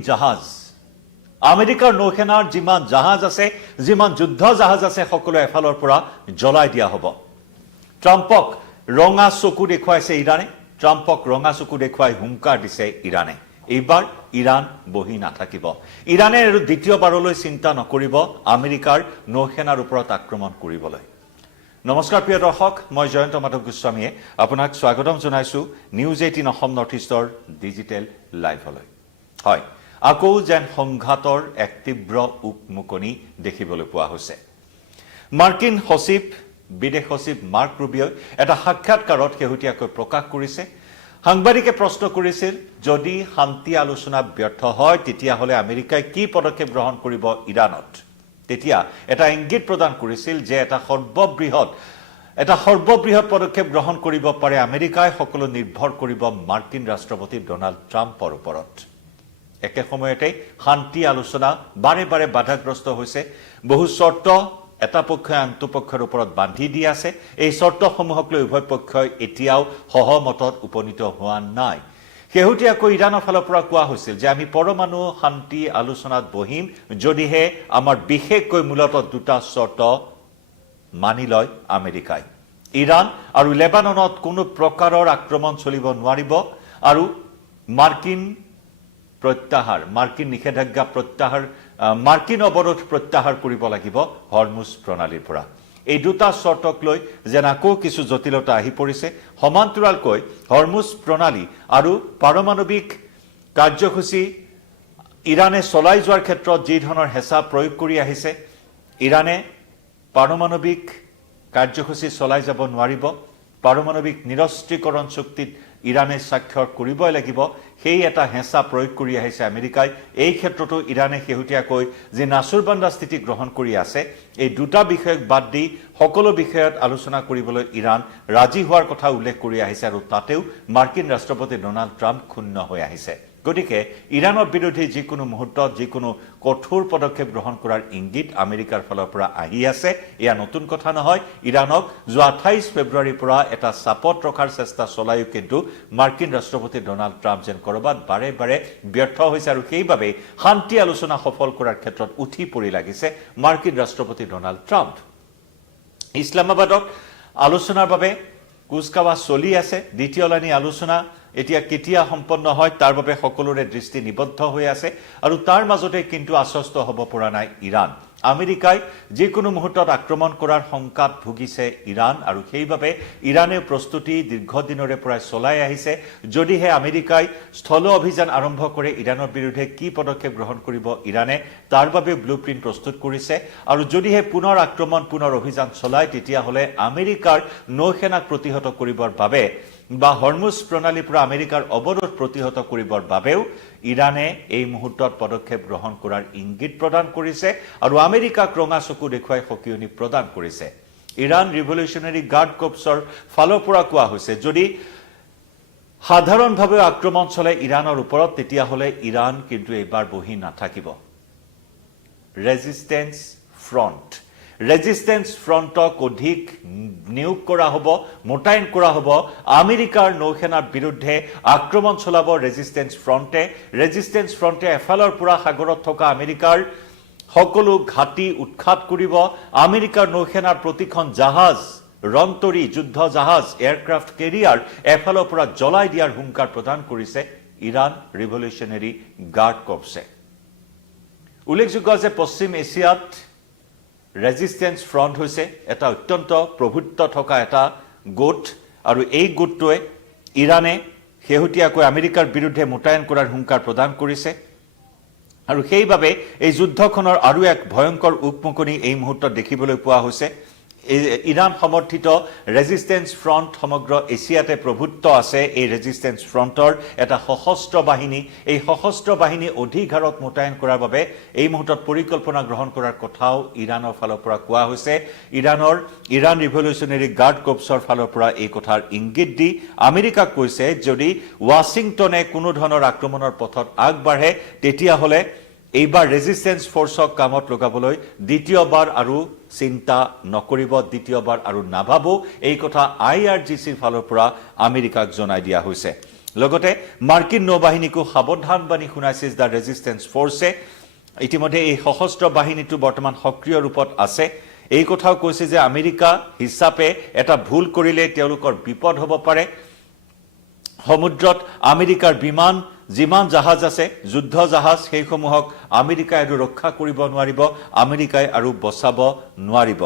জাহাজ আমেৰিকাৰ নৌসেনাৰ যিমান জাহাজ আছে যিমান যুদ্ধ জাহাজ আছে সকলো এফালৰ পৰা জ্বলাই দিয়া হ'ব ট্ৰাম্পক ৰঙা চকু দেখুৱাইছে ইৰানে ট্ৰাম্পক ৰঙা চকু দেখুৱাই হুংকাৰ দিছে ইৰানে এইবাৰ ইৰান বহি নাথাকিব ইৰানে আৰু দ্বিতীয়বাৰলৈ চিন্তা নকৰিব আমেৰিকাৰ নৌসেনাৰ ওপৰত আক্ৰমণ কৰিবলৈ নমস্কাৰ প্ৰিয় দৰ্শক মই জয়ন্ত মাধৱ গোস্বামীয়ে আপোনাক স্বাগতম জনাইছো নিউজ 18 অসম নৰ্থ ইষ্টৰ ডিজিটেল লাইভলৈ হয় আকৌ যেন সংঘাতৰ এক তীব্ৰ উকমুকনি দেখিবলৈ পোৱা হৈছে মাৰ্কিন সচিব বিদেশ সচিব মাৰ্ক ৰুবিঅ এটা সাক্ষাৎকাৰত শেহতীয়াকৈ প্ৰকাশ কৰিছে সাংবাদিকে প্ৰশ্ন কৰিছিল যদি শান্তি আলোচনা ব্যৰ্থ হয় তেতিয়া হলে আমেৰিকাই কি পদক্ষেপ গ্ৰহণ কৰিব ইৰানত তেতিয়া এটা ইংগিত প্ৰদান কৰিছিল যে এটা সৰ্ববৃহৎ পদক্ষেপ গ্ৰহণ কৰিব পাৰে আমেৰিকাই সকলো নিৰ্ভৰ কৰিব মাৰ্কিন ৰাষ্ট্ৰপতি ডনাল্ড ট্ৰাম্পৰ ওপৰত একে সময়তে শান্তি আলোচনা বাৰে বাৰে বাধাগ্ৰস্ত হৈছে বহু শৰ্ত এটা পক্ষই আনটো পক্ষৰ ওপৰত বান্ধি দি আছে এই শৰ্তসমূহক লৈ উভয় পক্ষই এতিয়াও সহমতত উপনীত হোৱা নাই শেহতীয়াকৈ ইৰানৰ ফালৰ পৰা কোৱা হৈছিল যে আমি পৰমাণু শান্তি আলোচনাত বহিম যদিহে আমাৰ বিশেষকৈ মূলত দুটা শৰ্ত মানি লয় আমেৰিকাই ইৰান আৰু লেবাননত কোনো প্ৰকাৰৰ আক্ৰমণ চলিব নোৱাৰিব আৰু মাৰ্কিন নিষেধাজ্ঞা প্ৰত্যাহাৰ মাৰ্কিন অৱৰোধ প্ৰত্যাহাৰ কৰিব লাগিব হৰমুজ প্ৰণালীৰ পৰা এই দুটা শৰ্তক লৈ যেন আকৌ কিছু জটিলতা আহি পৰিছে সমান্তৰালকৈ হৰমুজ প্ৰণালী আৰু পাৰমাণৱিক কাৰ্যসূচী ইৰানে চলাই যোৱাৰ ক্ষেত্ৰত যি ধৰণৰ হেঁচা প্ৰয়োগ কৰি আহিছে ইৰানে পাৰমাণৱিক কাৰ্যসূচী চলাই যাব নোৱাৰিব পাৰমাণৱিক নিৰস্ত্ৰীকৰণ চুক্তিত ইৰানে স্বাক্ষৰ কৰিবই লাগিব সেই এটা হেঁচা প্ৰয়োগ কৰি আহিছে আমেৰিকাই এই ক্ষেত্ৰতো ইৰানে শেহতীয়াকৈ যে নাচুৰবান্দা স্থিতি গ্ৰহণ কৰি আছে এই দুটা বিষয়ক বাদ দি সকলো বিষয়ত আলোচনা কৰিবলৈ ইৰান ৰাজি হোৱাৰ কথা উল্লেখ কৰি আহিছে আৰু তাতেও মাৰ্কিন ৰাষ্ট্ৰপতি ডনাল্ড ট্ৰাম্প ক্ষুণ্ণ হৈ আহিছে গতিকে ইৰানৰ বিৰুদ্ধে যিকোনো মুহূৰ্তত যিকোনো কঠোৰ পদক্ষেপ গ্ৰহণ কৰাৰ ইংগিত আমেৰিকাৰ ফালৰ পৰা আহি আছে এয়া নতুন কথা নহয় ইৰানক যোৱা 28 ফেব্ৰুৱাৰীৰ পৰা এটা চাপত ৰখাৰ চেষ্টা চলায়ো কিন্তু মাৰ্কিন ৰাষ্ট্ৰপতি ডনাল্ড ট্ৰাম্প যেন কৰবাত বাৰে বাৰে ব্যৰ্থ হৈছে আৰু সেইবাবে শান্তি আলোচনা সফল কৰাৰ ক্ষেত্ৰত উঠি পৰি লাগিছে মাৰ্কিন ৰাষ্ট্ৰপতি ডনাল্ড ট্ৰাম্প ইছলামাবাদত আলোচনাৰ বাবে কুচকাৱাজ চলি আছে দ্বিতীয় লাইনী আলোচনা এতিয়া কেতিয়া সম্পন্ন হয় তাৰ বাবে সকলোৰে দৃষ্টি নিবদ্ধ হৈ আছে আৰু তাৰ মাজতে কিন্তু আশ্বস্ত হ'ব পৰা নাই ইৰান আমেৰিকাই যিকোনো মুহূৰ্তত আক্ৰমণ কৰাৰ শংকাত ভুগিছে ইৰান আৰু সেইবাবে ইৰানে প্ৰস্তুতি দীৰ্ঘদিনৰে পৰা চলাই আহিছে যদিহে আমেৰিকাই স্থল অভিযান আৰম্ভ কৰে ইৰানৰ বিৰুদ্ধে কি পদক্ষেপ গ্ৰহণ কৰিব ইৰানে তাৰ বাবে ব্লুপ্ৰিণ্ট প্ৰস্তুত কৰিছে আৰু যদিহে পুনৰ আক্ৰমণ পুনৰ অভিযান চলায় তেতিয়াহ'লে আমেৰিকাৰ নৌসেনাক প্ৰতিহত কৰিবৰ বাবে বা হৰমুজ প্ৰণালীৰ পৰা আমেৰিকাৰ অৱৰোধ প্ৰতিহত কৰিবৰ বাবেও ইৰানে এই মুহূৰ্তত পদক্ষেপ গ্ৰহণ কৰাৰ ইংগিত প্ৰদান কৰিছে আৰু আমেৰিকাক ৰঙা চকু দেখুৱাই সকিয়নি প্ৰদান কৰিছে ইৰান ৰিভলিউচনাৰী গাৰ্ড কৰ্পছৰ ফালৰ পৰা কোৱা হৈছে যদি সাধাৰণভাৱে আক্ৰমণ চলে ইৰানৰ ওপৰত তেতিয়াহ'লে ইৰান কিন্তু এইবাৰ বহি নাথাকিব ৰেজিষ্টেন্স ফ্ৰণ্টক অধিক নিয়োগ কৰা হ'ব মোতায়েন কৰা হ'ব আমেৰিকাৰ নৌসেনাৰ বিৰুদ্ধে আক্ৰমণ চলাব ৰেজিষ্টেন্স ফ্ৰণ্টে এফালৰ পৰা সাগৰত থকা আমেৰিকাৰ সকলো ঘাটি উৎখাত কৰিব আমেৰিকাৰ নৌসেনাৰ প্ৰতিখন জাহাজ ৰন্তৰী যুদ্ধ জাহাজ এয়াৰক্ৰাফ্ট কেৰিয়াৰ এফালৰ পৰা জ্বলাই দিয়াৰ হুংকাৰ প্ৰদান কৰিছে ইৰান ৰিভলিউচনাৰী গাৰ্ড কৰ্পছে উল্লেখযোগ্য যে পশ্চিম এছিয়াত ৰেজিষ্টেন্স ফ্ৰণ্ট হৈছে এটা অত্যন্ত প্ৰভুত্ব থকা এটা গোট আৰু এই গোটটোৱে ইৰানে শেহতীয়াকৈ আমেৰিকাৰ বিৰুদ্ধে মোতায়েন কৰাৰ হুংকাৰ প্ৰদান কৰিছে আৰু সেইবাবে এই যুদ্ধখনৰ আৰু এক ভয়ংকৰ উকমুকনি এই মুহূৰ্তত দেখিবলৈ পোৱা হৈছে ইৰান সমৰ্থিত ৰেজিষ্টেন্স ফ্ৰণ্ট সমগ্ৰ এছিয়াতে প্ৰভুত্ব আছে এই ৰেজিষ্টেন্স ফ্ৰণ্টৰ এটা সশস্ত্ৰ বাহিনী এই সশস্ত্ৰ বাহিনী অধিক হাৰত মোতায়েন কৰাৰ বাবে এই মুহূৰ্তত পৰিকল্পনা গ্ৰহণ কৰাৰ কথাও ইৰানৰ ফালৰ পৰা কোৱা হৈছে ইৰান ৰিভলিউচনাৰী গাৰ্ড কৰ্পছৰ ফালৰ পৰা এই কথাৰ ইংগিত দি আমেৰিকাক কৈছে যদি ৱাশ্বিংটনে কোনো ধৰণৰ আক্ৰমণৰ পথত আগবাঢ়ে তেতিয়াহ'লে এইবাৰ ৰেজিষ্টেন্স ফৰ্চক কামত লগাবলৈ দ্বিতীয়বাৰ আৰু চিন্তা নকৰিব দ্বিতীয়বাৰ আৰু নাভাবো এই কথা IRGCৰ ফালৰ পৰা আমেৰিকাক জনাই দিয়া হৈছে লগতে মাৰ্কিন নৌবাহিনীকো সাৱধানবাণী শুনাইছে দ্য ৰেজিষ্টেন্স ফ'ৰ্চে ইতিমধ্যে এই সশস্ত্ৰ বাহিনীটো বৰ্তমান সক্ৰিয় ৰূপত আছে এই কথাও কৈছে যে আমেৰিকা হিচাপে এটা ভুল কৰিলে তেওঁলোকৰ বিপদ হ'ব পাৰে সমুদ্ৰত আমেৰিকাৰ বিমান যিমান জাহাজ আছে যুদ্ধ জাহাজ সেইসমূহক আমেৰিকাই আৰু ৰক্ষা কৰিব নোৱাৰিব আমেৰিকাই আৰু বচাব নোৱাৰিব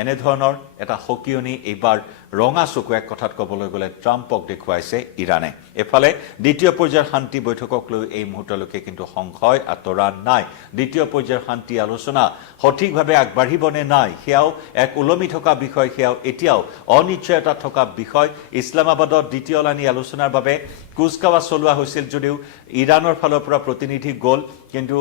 এনে ধৰণৰ এটা হকিয়নি এইবাৰ ৰঙা চকু এক কথাত ক'বলৈ গ'লে ট্ৰাম্পক দেখুৱাইছে ইৰানে এফালে দ্বিতীয় পৰ্যায়ৰ শান্তি বৈঠকক লৈ এই মুহূৰ্তলৈকে কিন্তু সংশয় আঁতৰা নাই দ্বিতীয় পৰ্যায়ৰ শান্তি আলোচনা সঠিকভাৱে আগবাঢ়িব নে নাই সেয়াও এক ওলমি থকা বিষয় সেয়াও এতিয়াও অনিশ্চয়তা থকা বিষয় ইছলামাবাদত দ্বিতীয় লানি আলোচনাৰ বাবে কুচকাৱাজ চলোৱা হৈছিল যদিও ইৰানৰ ফালৰ পৰা প্ৰতিনিধি গ'ল কিন্তু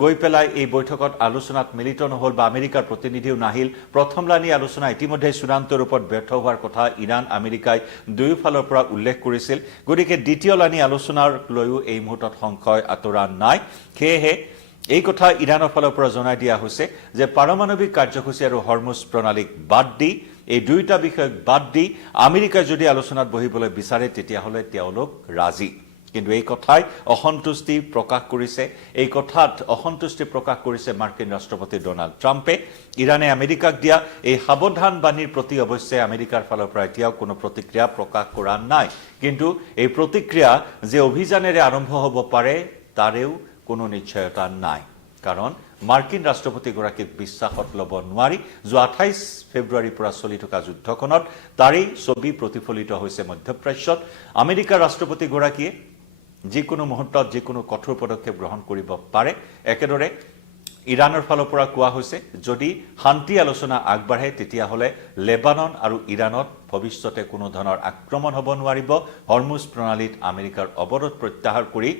গৈ পেলাই এই বৈঠকত আলোচনাত মিলিত নহল বা আমেৰিকাৰ প্ৰতিনিধিও নাহিল প্ৰথম লানি আলোচনা ইতিমধ্যে চূড়ান্ত ৰূপত ব্যৰ্থ হোৱাৰ কথা ইৰাণ আমেৰিকাই দুয়োফালৰ পৰা উল্লেখ কৰিছিল গতিকে দ্বিতীয় লানি আলোচনাৰ লৈও এই মুহূৰ্তত সংশয় আঁতৰা নাই সেয়েহে এই কথা ইৰানৰ ফালৰ পৰা জনাই দিয়া হৈছে যে পাৰমাণৱিক কাৰ্যসূচী আৰু হৰমুজ প্ৰণালীক বাদ দি এই দুইটা বিষয়ক বাদ দি আমেৰিকাই যদি আলোচনাত বহিবলৈ বিচাৰে তেতিয়াহ'লে তেওঁলোক ৰাজি কিন্তু এই কথাই অসন্তুষ্টি প্ৰকাশ কৰিছে এই কথাত অসন্তুষ্টি প্ৰকাশ কৰিছে মাৰ্কিন ৰাষ্ট্ৰপতি ডোনাল্ড ট্ৰাম্পে ইৰানে আমেৰিকাক দিয়া এই সাৱধানবাণীৰ প্ৰতি অৱশ্যে আমেৰিকাৰ ফালৰ পৰা এতিয়াও কোনো প্ৰতিক্ৰিয়া প্ৰকাশ কৰা নাই কিন্তু এই প্ৰতিক্ৰিয়া যে অভিযানেৰে আৰম্ভ হ'ব পাৰে তাৰেও কোনো নিশ্চয়তা নাই কাৰণ মাৰ্কিন ৰাষ্ট্ৰপতিগৰাকীক বিশ্বাসত ল'ব নোৱাৰি যোৱা 28 ফেব্ৰুৱাৰীৰ পৰা চলি থকা যুদ্ধখনত তাৰেই ছবি প্ৰতিফলিত হৈছে মধ্যপ্ৰাচ্যত আমেৰিকাৰ ৰাষ্ট্ৰপতিগৰাকীয়ে যিকোনো মুহূৰ্তত যিকোনো কঠোৰ পদক্ষেপ গ্ৰহণ কৰিব পাৰে একেদৰে ইৰানৰ ফালৰ পৰা কোৱা হৈছে যদি শান্তি আলোচনা আগবাঢ়ে তেতিয়াহ'লে লেবানন আৰু ইৰানত ভৱিষ্যতে কোনো ধৰণৰ আক্ৰমণ হ'ব নোৱাৰিব হৰমুজ প্ৰণালীত আমেৰিকাৰ অৱৰোধ প্ৰত্যাহাৰ কৰি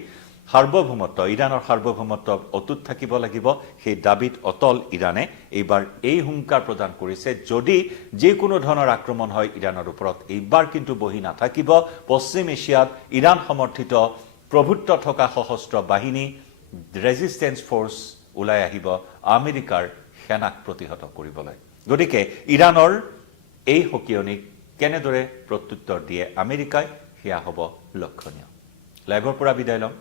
সাৰ্বভৌমত্ব ইৰানৰ সাৰ্বভৌমত্ব অটুট থাকিব লাগিব সেই দাবীত অটল ইৰানে এইবাৰ এই হুংকাৰ প্ৰদান কৰিছে যদি যিকোনো ধৰণৰ আক্ৰমণ হয় ইৰানৰ ওপৰত এইবাৰ কিন্তু বহি নাথাকিব পশ্চিম এছিয়াত ইৰাণ সমৰ্থিত প্ৰভুত্ব থকা সশস্ত্ৰ বাহিনী ৰেজিষ্টেন্স ফ'ৰ্চ ওলাই আহিব আমেৰিকাৰ সেনাক প্ৰতিহত কৰিবলৈ গতিকে ইৰানৰ এই হকিয়নিক কেনেদৰে প্ৰত্যুত্তৰ দিয়ে আমেৰিকাই সেয়া হ'ব লক্ষণীয় লাইভৰ পৰা বিদায় লম